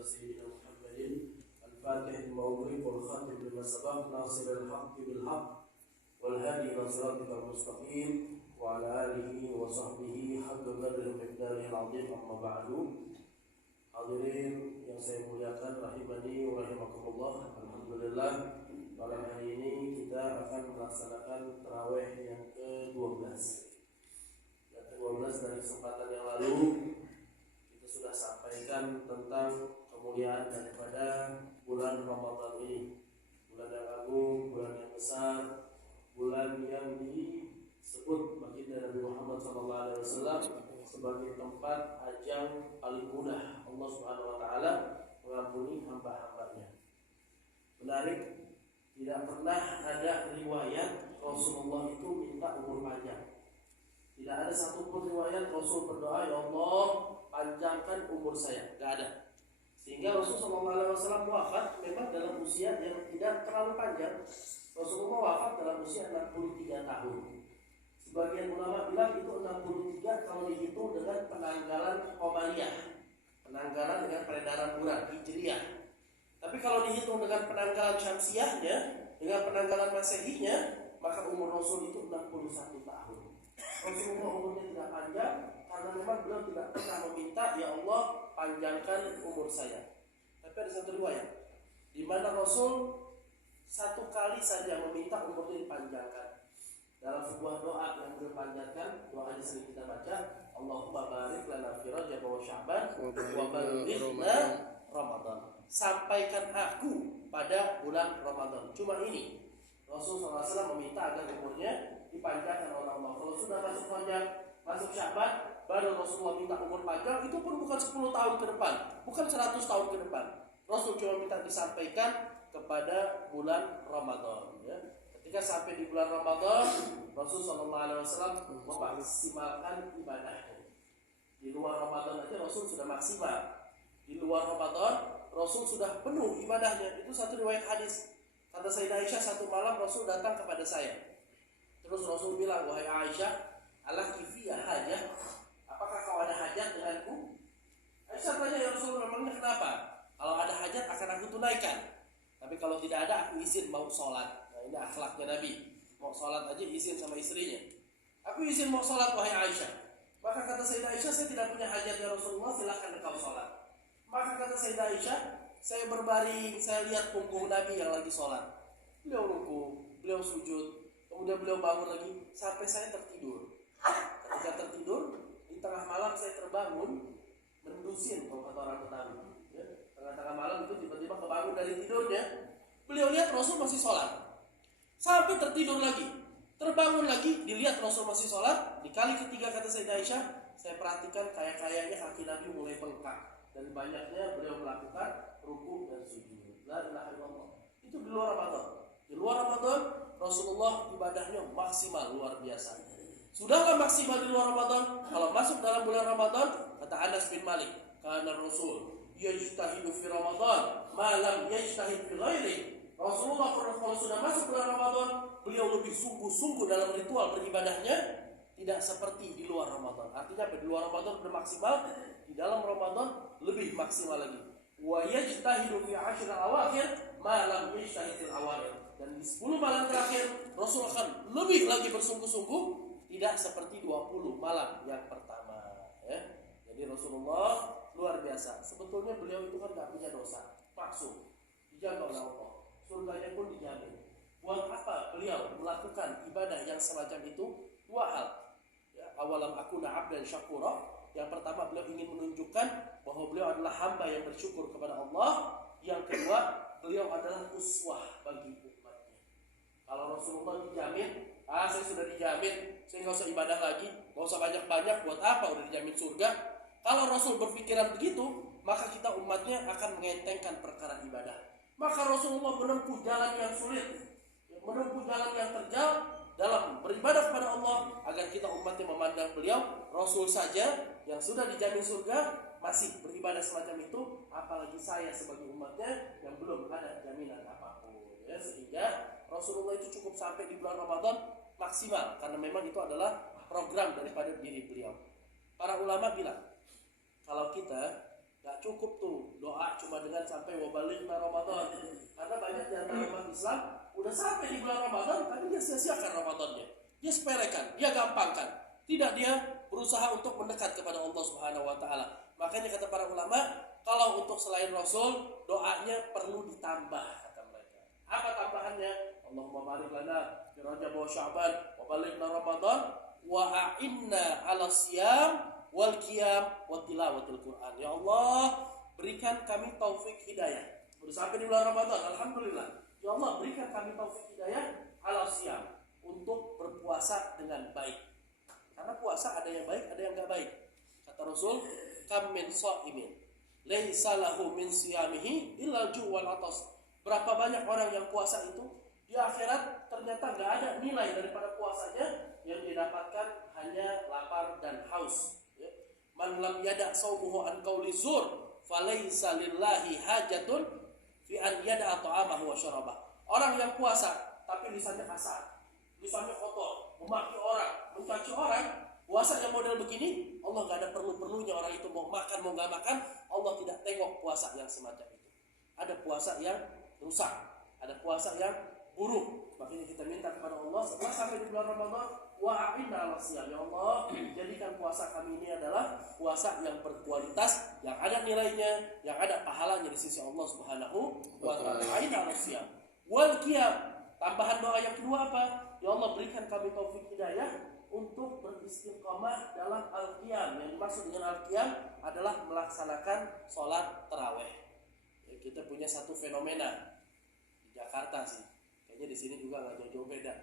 على سيدنا محمد الفاتح المغلق والخاتم لما سبق ناصر الحق بالحق والهادي إلى صراطك المستقيم وعلى آله وصحبه حق قدره ومقداره العظيم. أما بعد. Hadirin yang saya muliakan rahimani wa rahimakumullah. Alhamdulillah, malam hari ini kita akan melaksanakan tarawih yang ke-12. Yang ke-12 dari kesempatan yang lalu kita sudah sampaikan tentang kemuliaan daripada bulan Ramadan ini. Bulan yang agung, bulan yang besar, bulan yang disebut baginda Nabi Muhammad SAW sebagai tempat ajang paling mudah Allah Subhanahu wa taala mengampuni hamba-hambanya. Menarik, tidak pernah ada riwayat Rasulullah itu minta umur panjang. Tidak ada satupun riwayat Rasul berdoa, ya Allah panjangkan umur saya. Tidak ada. Sehingga Rasulullah SAW wafat memang dalam usia yang tidak terlalu panjang. Rasulullah wafat dalam usia 63 tahun. Sebagian ulama bilang itu 63 kalau dihitung dengan penanggalan Qamariyah, penanggalan dengan peredaran bulan Hijriyah. Tapi kalau dihitung dengan penanggalan Syamsiyahnya, dengan penanggalan Masehiynya, maka umur Rasul itu 61 tahun. Rasulullah umurnya tidak panjang karena memang beliau tidak pernah meminta, ya Allah panjangkan umur saya. Tapi ada satu riwayat di mana Rasul satu kali saja meminta umurnya dipanjangkan. Dalam sebuah doa yang beliau panjatkan, doa yang sering kita baca, Allahumma barik lana fi Rajab wa Sya'ban wa balighna Ramadan. Sampaikan aku pada bulan Ramadan. Cuma ini Rasulullah SAW meminta agar umurnya dipanjangkan oleh Allah. Kalau sudah masuk panjang, masuk Sya'ban, baru Rasulullah minta umur panjang. Itu pun bukan 10 tahun ke depan, bukan 100 tahun ke depan. Rasul cuma minta disampaikan kepada bulan Ramadan, ya. Ketika sampai di bulan Ramadan, Rasulullah SAW memaksimalkan ibadahnya. Di luar Ramadan aja Rasul sudah maksimal. Di luar Ramadan Rasul sudah penuh ibadahnya. Itu satu riwayat hadis. Kata Sayyidah Aisyah, satu malam Rasul datang kepada saya. Terus Rasul bilang, wahai Aisyah, alaki fiyya hajah? Apakah kau ada hajat denganku? Aisyah tanya, ya Rasul, memangnya kenapa? Kalau ada hajat akan aku tunaikan. Tapi kalau tidak ada, aku izin mau sholat. Nah, ini akhlaknya Nabi. Mau sholat aja izin sama istrinya. Aku izin mau sholat, wahai Aisyah. Maka kata Sayyidah Aisyah, saya tidak punya hajat ya Rasulullah, silakan engkau sholat. Maka kata Sayyidah Aisyah, saya berbaring, saya lihat punggung Nabi yang lagi sholat. Beliau ruku, beliau sujud, kemudian beliau bangun lagi, sampai saya tertidur. Ketika tertidur, di tengah malam saya terbangun, mendusin kalau kata orang Betawi. Ya, tengah-tengah malam itu tiba-tiba kebangun dari tidurnya. Beliau lihat Rasul masih sholat. Sampai tertidur lagi, terbangun lagi, dilihat Rasul masih sholat. Di kali ketiga kata Sayyidah Aisyah, saya perhatikan kayaknya kaki Nabi mulai bengkak dan banyaknya beliau melakukan ruku dan sujud. La ilaha illallah. Itu di luar Ramadan. Di luar Ramadan Rasulullah ibadahnya maksimal, luar biasa. Sudahlah maksimal di luar Ramadan, kalau masuk dalam bulan Ramadan, kata Anas bin Malik, kana Rasul yajtahidu fi Ramadan ma lam yajtahid fi ghairi. Rasulullah kalau sudah masuk bulan Ramadan, beliau lebih sungguh-sungguh dalam ritual beribadahnya, tidak seperti di luar Ramadan. Artinya di luar Ramadan sudah maksimal, di dalam Ramadan lebih maksimal lagi. Wa yajtahidu fi 'ashr al-awakhir ma lam yajtahid fil awakhir. Dan di 10 malam terakhir Rasul akan lebih lagi bersungguh-sungguh, tidak seperti 20 malam yang pertama, ya. Jadi Rasulullah luar biasa. Sebetulnya beliau itu kan tidak punya dosa, maksum, dijaga oleh Allah. Surganya pun dijamin. Buat apa beliau melakukan ibadah yang semacam itu? Dua hal. Ya, awalam akuna abdan syakura. Yang pertama, beliau ingin menunjukkan bahwa beliau adalah hamba yang bersyukur kepada Allah. Yang kedua, beliau adalah uswah bagi umatnya. Kalau Rasulullah dijamin, saya sudah dijamin, saya nggak usah ibadah lagi, nggak usah banyak-banyak, buat apa? Udah dijamin surga. Kalau Rasul berpikiran begitu, maka kita umatnya akan mengentengkan perkara ibadah. Maka Rasulullah menempuh jalan yang sulit, menempuh jalan yang terjal dalam beribadah kepada Allah, agar kita umatnya memandang beliau Rasul saja yang sudah dijamin surga masih beribadah semacam itu, apalagi saya sebagai umatnya yang belum ada jaminan apapun, ya. Sehingga Rasulullah itu cukup sampai di bulan Ramadan maksimal, karena memang itu adalah program daripada diri beliau. Para ulama bilang, kalau kita Gak cukup tuh doa cuma dengan sampai wabalighna Ramadan. Karena banyak di antara umat Islam udah sampai di bulan Ramadan tapi dia sia-siakan Ramadannya. Dia sepelekan, dia gampangkan. Tidak dia berusaha untuk mendekat kepada Allah Subhanahu wa taala. Makanya kata para ulama, kalau untuk selain Rasul, doanya perlu ditambah kata mereka. Apa tambahannya? Allahumma barik lana fi Rajab wa Sya'ban wa balighna Ramadan wa a'inna 'ala siyam wal qiyam wa tilawatil Quran. Ya Allah, berikan kami taufik hidayah. Sudah sampai di bulan Ramadan, alhamdulillah. Ya Allah, berikan kami taufik hidayah 'ala siyam, untuk berpuasa dengan baik. Karena puasa ada yang baik, ada yang enggak baik. Kata Rasul, kam min sha'imin laisa lahu min siyamihi illa ju' wal atas. Berapa banyak orang yang puasa itu di akhirat ternyata enggak ada nilai daripada puasanya, yang didapatkan hanya lapar dan haus. Man lam yada saumuhu an qauli zur falaysa lillahi hajatun fi an yada ta'amahu wa syarabah. Orang yang puasa tapi lisannya kasar, lisannya kotor, memaki orang, mencaci orang, puasa yang model begini, Allah enggak ada perlu-perlunya orang itu mau makan mau enggak makan, Allah tidak tengok puasa yang semacam itu. Ada puasa yang rusak, ada puasa yang buruk. Makanya kita minta kepada Allah setelah sampai di bulan Ramadan, wa a'inna 'ala siyam. Ya Allah, jadikan puasa kami ini adalah puasa yang berkualitas, yang ada nilainya, yang ada pahalanya di sisi Allah Subhanahu wa taala. A'inna 'ala siyam. Wal qiyam. Tambahan doa yang kedua apa? Ya Allah, berikan kami taufik hidayah untuk beristiqamah dalam al-qiyam. Yang dimaksud dengan al-qiyam adalah melaksanakan sholat tarawih. Ya, kita punya satu fenomena di Jakarta sih. Kayaknya di sini juga nggak jauh-jauh beda.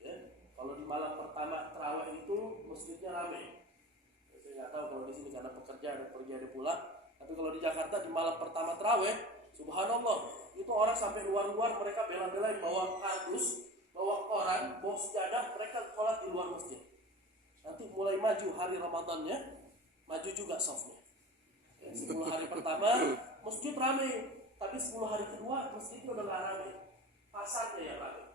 Ya, kalau di malam pertama tarawih itu masjidnya ramai. Ya, saya nggak tahu kalau di sini karena pekerja ada pergi ada pulang. Tapi kalau di Jakarta di malam pertama tarawih, subhanallah, itu orang sampai luar-luar, mereka bela-belain bawa kardus, bawa koran, bawa sejadah, mereka sholat di luar masjid. Nanti mulai maju hari Ramadannya, maju juga softnya. Ya, 10 hari pertama masjid ramai, tapi 10 hari kedua masjidnya udah nggak ramai, pasarnya yang ramai.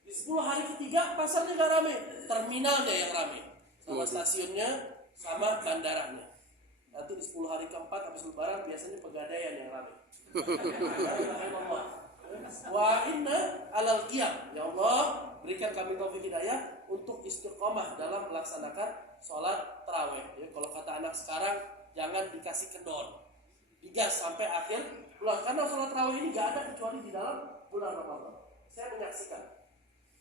Di 10 hari ketiga pasarnya nggak ramai, terminalnya yang ramai, sama stasiunnya, sama bandaranya. Nanti di 10 hari keempat habis lebaran biasanya pegadaian yang ramai. Wa inna 'alal qiyam. Ya Allah, berikan kami taufik hidayah untuk istiqomah dalam melaksanakan sholat tarawih. Ya, kalau kata anak sekarang, jangan dikasih kendor, digas sampai akhir bulan. Karena sholat tarawih ini gak ada kecuali di dalam bulan Ramadan. Saya menyaksikan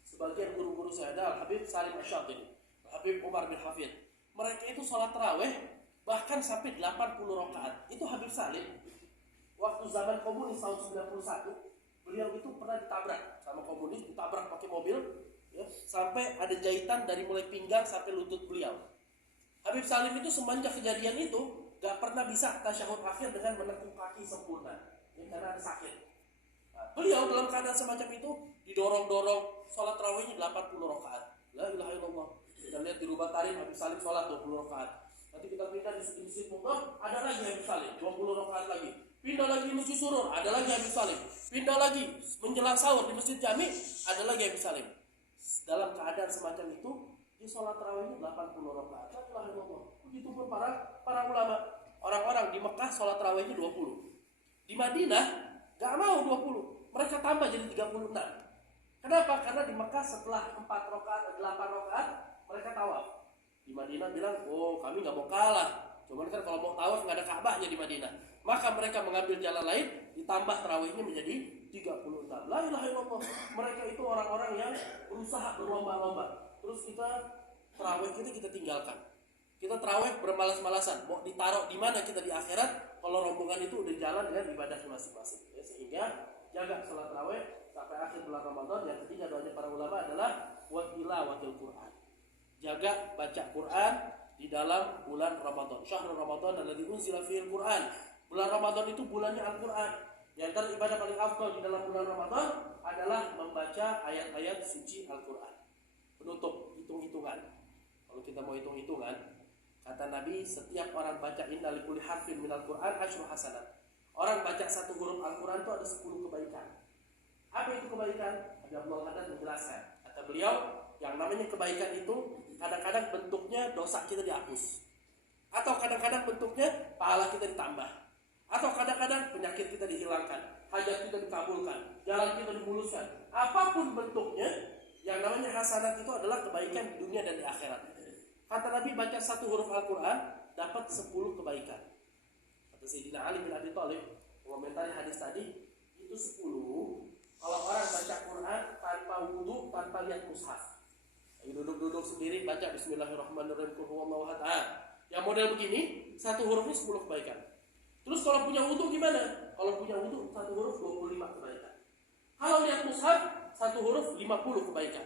sebagian guru-guru saya, ada Habib Salim Asyadin, Habib Umar bin Hafid. Mereka itu sholat tarawih bahkan sampai 80 rakaat. Itu Habib Salim. Waktu zaman komunis tahun 91, beliau itu pernah ditabrak sama komunis, ditabrak pakai mobil, ya, sampai ada jahitan dari mulai pinggang sampai lutut beliau. Habib Salim itu semenjak kejadian itu gak pernah bisa tasyahud akhir dengan menekuk kaki sempurna, ya, karena ada sakit. Nah, beliau dalam keadaan semacam itu didorong-dorong, sholat tarawihnya 80 rakaat. La ilaha illallah. Kita lihat di Rubat Tarim, Habib Salim sholat 20 rakaat. Nanti kita pindah di Masjid Muqam, ada lagi Habib Salim 20 rakaat lagi. Pindah lagi Masjid Surur, ada lagi Habib Salim. Pindah lagi menjelang sahur di Masjid Jami, ada lagi Habib Salim. Dalam keadaan semacam itu, di sholat tarawihnya 80 rakaat. La ilaha illallah. Begitu pun para ulama. Orang-orang di Mekah sholat tarawihnya 20. Di Madinah gak mau 20. Mereka tambah jadi 36. Kenapa? Karena di Mekah setelah 4 rakaat, 8 rakaat, mereka tawaf. Di Madinah bilang, oh kami gak mau kalah. Cuman kan kalau mau tawaf gak ada Ka'bahnya di Madinah. Maka mereka mengambil jalan lain, ditambah tarawihnya menjadi 36. La ilaha illallah. Mereka itu orang-orang yang berusaha berlomba-lomba. Terus tarawih kita tinggalkan. Kita tarawih bermalas-malasan. Mau ditaruh di mana kita di akhirat? Kalau rombongan itu udah jalan dengan ibadahnya masing-masing. Ya, sehingga jaga salat tarawih sampai akhir bulan Ramadan. Yang ketiga doanya para ulama adalah wa tilawatil Quran. Jaga baca Quran di dalam bulan Ramadan. Syahrul Ramadan alladzi unzila fihil Quran. Bulan Ramadan itu bulannya Al-Quran. Di antara ibadah paling afdal di dalam bulan Ramadan adalah membaca ayat-ayat suci Al-Quran. Penutup hitung-hitungan. Kalau kita mau hitung-hitungan, kata Nabi, setiap orang baca inna likulli harfin minal Quran asyru hasanat. Orang baca satu huruf Al-Quran itu ada 10 kebaikan. Apa itu kebaikan? Habib Abdul Haddad menjelaskan. Kata beliau, yang namanya kebaikan itu kadang-kadang bentuknya dosa kita dihapus. Atau kadang-kadang bentuknya pahala kita ditambah. Atau kadang-kadang penyakit kita dihilangkan, hajat kita dikabulkan, jalan kita dimuluskan. Apapun bentuknya, yang namanya hasanat itu adalah kebaikan di dunia dan di akhirat. Kata Nabi, baca satu huruf Al-Quran dapat 10 kebaikan. Kata Sayyidina Ali bin Abi Thalib mengomentari hadis tadi, itu 10 kalau orang baca Quran tanpa wudu, tanpa lihat mushaf. Duduk-duduk sendiri baca Bismillahirrahmanirrahim, qul huwallahu ahad. Yang model begini, satu hurufnya 10 kebaikan. Terus kalau punya wudu gimana? Kalau punya wudu satu huruf 25 kebaikan. Kalau lihat mushaf satu huruf 50 kebaikan.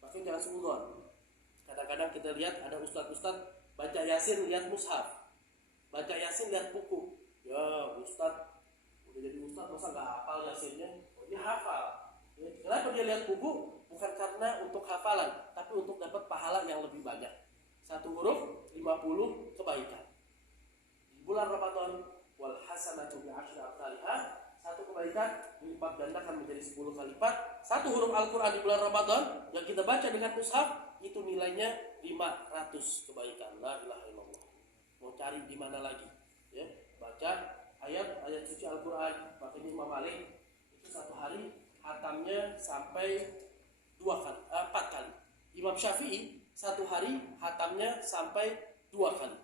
Makanya jangan sembunyian. Kadang-kadang kita lihat ada ustaz-ustaz baca Yasin lihat mushaf, baca Yasin lihat buku. Ya ustaz udah jadi ustaz masa nggak hafal Yasinnya? Oh, dia hafal. Ya, kenapa dia lihat buku? Bukan karena untuk hafalan, tapi untuk dapat pahala yang lebih banyak. Satu huruf 50 kebaikan. Di bulan Ramadan wal hasanatu bi asyri amsalha, satu kebaikan dilipat gandakan menjadi 10 kali lipat. Satu huruf Al-Qur'an di bulan Ramadan yang kita baca dengan mushaf itu nilainya 500 kebaikan. La ilaha illallah. Mau cari di mana lagi? Ya, baca ayat suci Al-Qur'an. Makanya Imam Malik itu satu hari hatamnya sampai 4 kali. Imam Syafi'i satu hari hatamnya sampai 2 kali.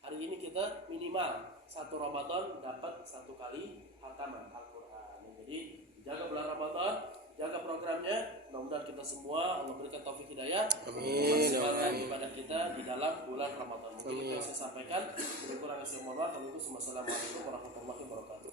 Hari ini kita minimal satu Ramadan dapat 1 kali hataman Al-Quran. Jadi jaga bulan Ramadan, jaga programnya. Mudah-mudahan kita semua Allah berikan taufik hidayah, maksimalkan ibadah kita di dalam bulan Ramadan. Mungkin itu yang saya sampaikan. Kurang-kurangnya saya mohon maaf. Assalamualaikum warahmatullahi wabarakatuh.